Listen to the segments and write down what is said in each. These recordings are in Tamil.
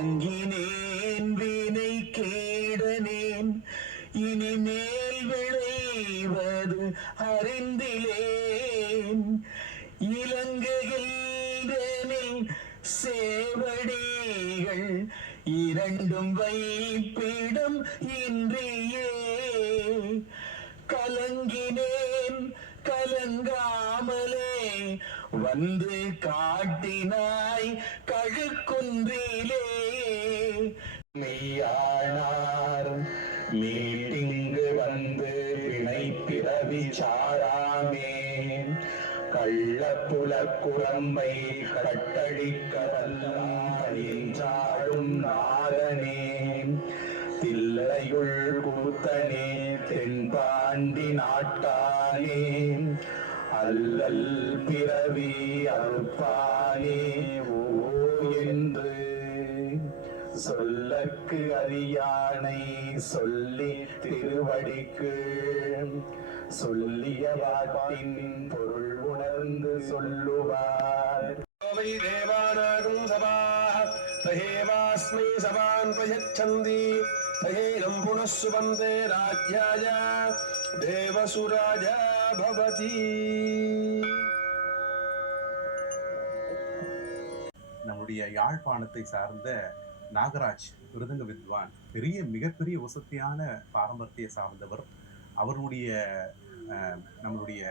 கலங்கினேன் வினை கேடனேன். இனிமேல் விளைவது அறிந்திலேன். இலங்கையில் சேவடிகள் இரண்டும் வைப்பிடம் இன்றியே. கலங்கினேன் கலங்காமலே வந்து காட்டினாய் கழுக்குன்றிலே. மெய்யானார் மீட்டிங்கு வந்து பிணை பிறவி சாராமே கள்ளப்புல குரம்பை கட்டழிக்க வல்லாடும் நாதனே தில்லையுள் கூத்தனே தென்பாண்டி நாட்டானே. அல்லல் பிறவி அறுப்பானே ஓ என்று சொல்லக்கு அறியானை சொல்லி திருவடிக்கு சொல்லிய வாக்கின் பொருள் உணர்ந்து சொல்லுவார். தேவானாகும் சபா தகேவாஸ்மை சபான் பயச்சந்தி தகேனம் புனஸ்சுபந்தே ராஜ்யாய தேவசுராஜா. भवति நம்முடைய யாழ்ப்பாணத்தை சார்ந்த நாகராஜ் மிருதங்க வித்வான் பெரிய மிகப்பெரிய வசதியான பாரம்பரியத்தை சார்ந்தவர் அவருடைய அஹ், நம்மளுடைய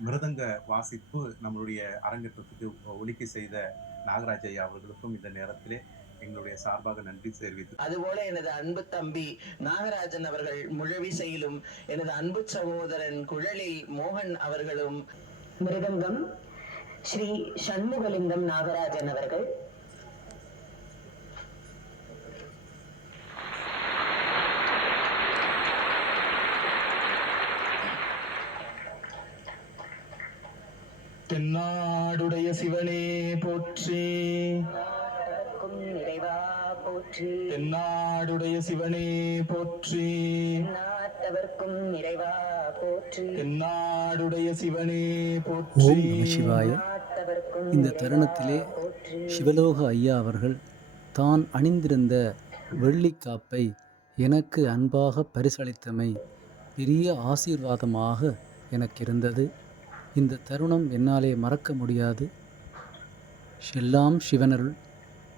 மிருதங்க வாசிப்பு நம்மளுடைய அரங்கேற்றத்துக்கு ஒலிக்க செய்த நாகராஜ் ஐயா அவர்களுக்கும் இந்த நேரத்திலே எங்களுடைய சார்பாக நன்றி தெரிவித்து அதுபோல எனது அன்பு தம்பி நாகராஜன் அவர்கள் முழவிசையிலும் எனது அன்பு சகோதரன் குழலில் மோகன் அவர்களும் மிருதங்கம் ஸ்ரீ சண்முகலிங்கம் நாகராஜன் அவர்கள். தென்னாடுடைய சிவனே போற்றி க்கும் இறைவா போற்றி. தென்னாடுடைய சிவனே போற்றி. நாட்டவர்க்கும் இறைவா போற்றி. தென்னாடுடைய சிவனே போற்றி. ஓம் நம சிவாய. இந்த தருணத்திலே சிவலோக ஐயா அவர்கள் தான் அணிந்திருந்த வெள்ளிக்காப்பை எனக்கு அன்பாக பரிசளித்தமை பெரிய ஆசீர்வாதமாக எனக்கு இருந்தது. இந்த தருணம் என்னாலே மறக்க முடியாது. எல்லாம் சிவனருள்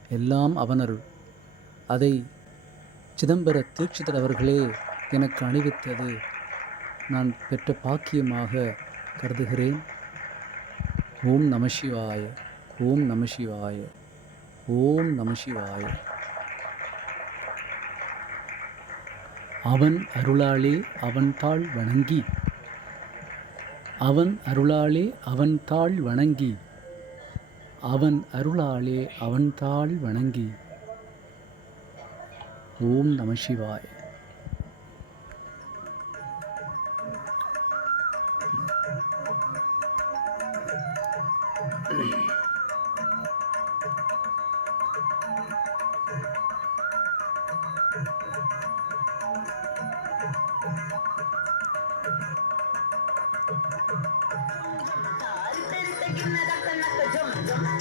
எல்லாம் அவனருள். அதை சிதம்பர தீட்சிதர் அவர்களே எனக்கு அணிவித்தது. நான் பெற்ற பாக்கியமாக கருதுகிறேன். ஓம் நமசிவாய ஓம் நமசிவாய ஓம் நமசிவாய அவன் அருளாலே அவன் தாள் வணங்கி அவன் அருளாலே அவன் தாள் வணங்கி அவன் அருளாலே அவன் தாள் வணங்கி. ஓம் நம சிவாய். சிவாய தக்க Yeah.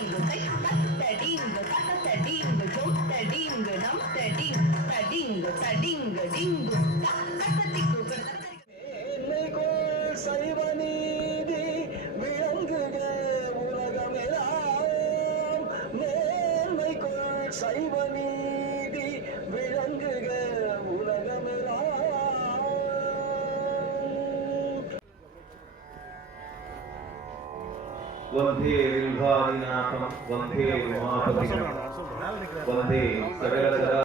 தடிங்க கை தடிங்க கண்ண தடிங்க ஜோக் தடிங்க நம் தடிங்க தடிங்க தடி వందే విల్వాదినాథం వందే ఉమాపతినం వందే సకల